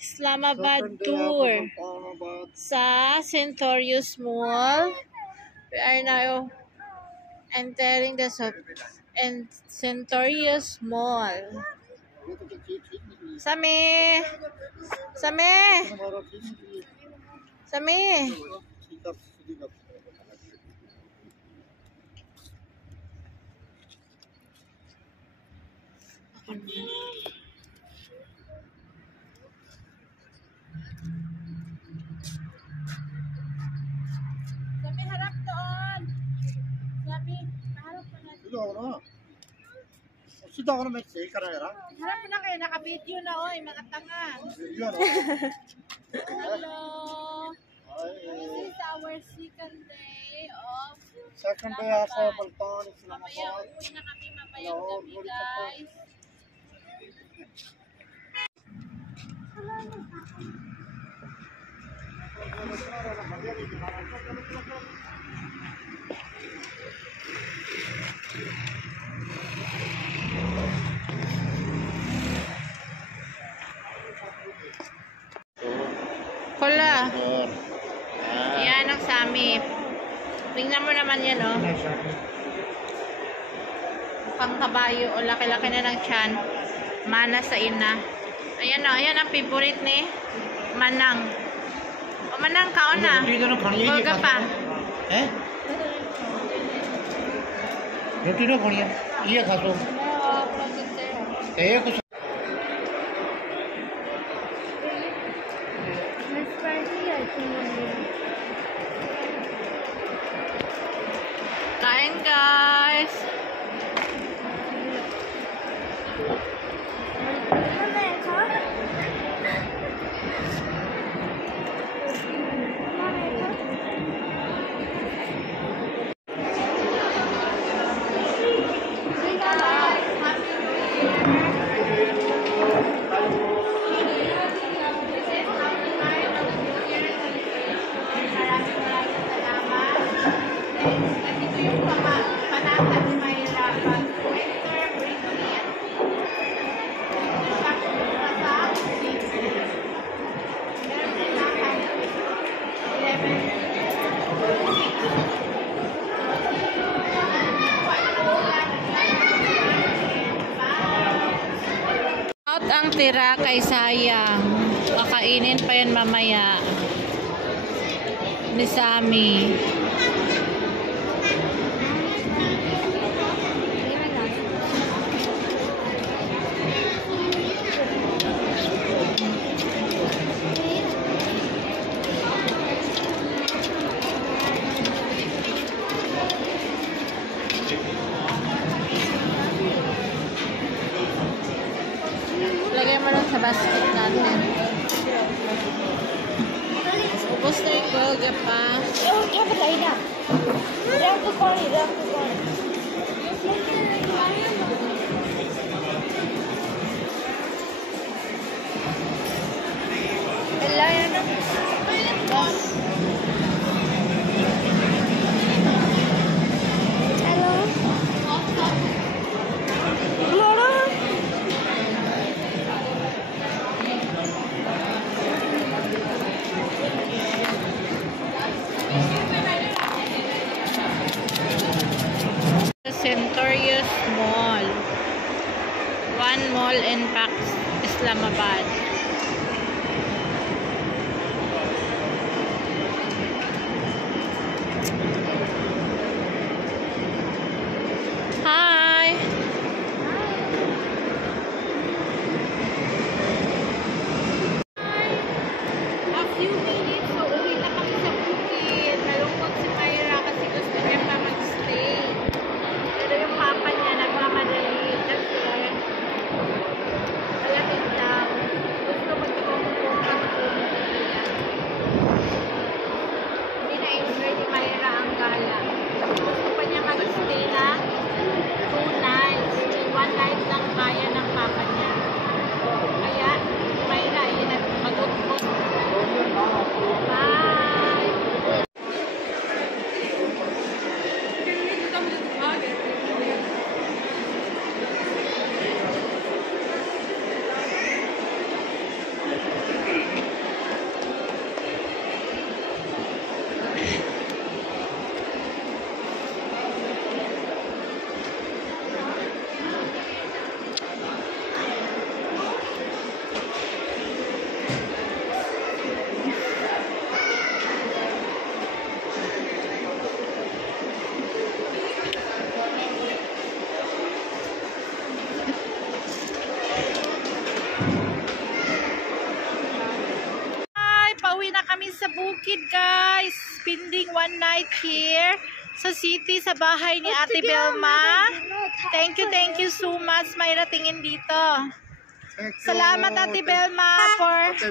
Islamabad tour sa Centaurus Mall. We are now entering the Centaurus Mall. Sami! Sami! Sami! Sami, harap doon! Sami, harap pa natin. Harap mo na kayo, naka-video na oy, mga tanga. Hello! This is our second day of Balkan. Mamaya uwi na kami mamayang gabi, guys. Hola. Yan ang Sami. Tingnan mo naman yan, oh. Mukhang kabayo o laki-laki na ng tiyan. Mana sa ina. Ayan, oh. Ayan ang favorite ni Manang. O Manang, kaon na. Bulga pa. Eh? Roti no khaniya. Iya khaso. Eh kuch Kain, guys. Out ang tira kay sayang. Kakainin pa yan mamaya ni Sami. Lagay mo lang sa basket natin. Ubus na yung bulga pa. Centaurus Mall. One mall in Islamabad. Hi! A few minutes, so uwi na kami sa bukid. Nalungkot si Myra kasi gusto niya pa mag-stay. Pero yung papa niya nagmamadali kasi malapit daw. night here sa city, sa bahay ni Ate Belma. Thank you so much. Mayra, tingin dito. Salamat Ate Belma for Ate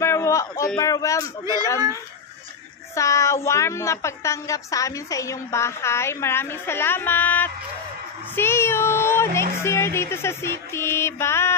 Belma, overwhelmed sa warm na pagtanggap sa amin sa iyong bahay. Maraming salamat. See you next year dito sa city. Bye!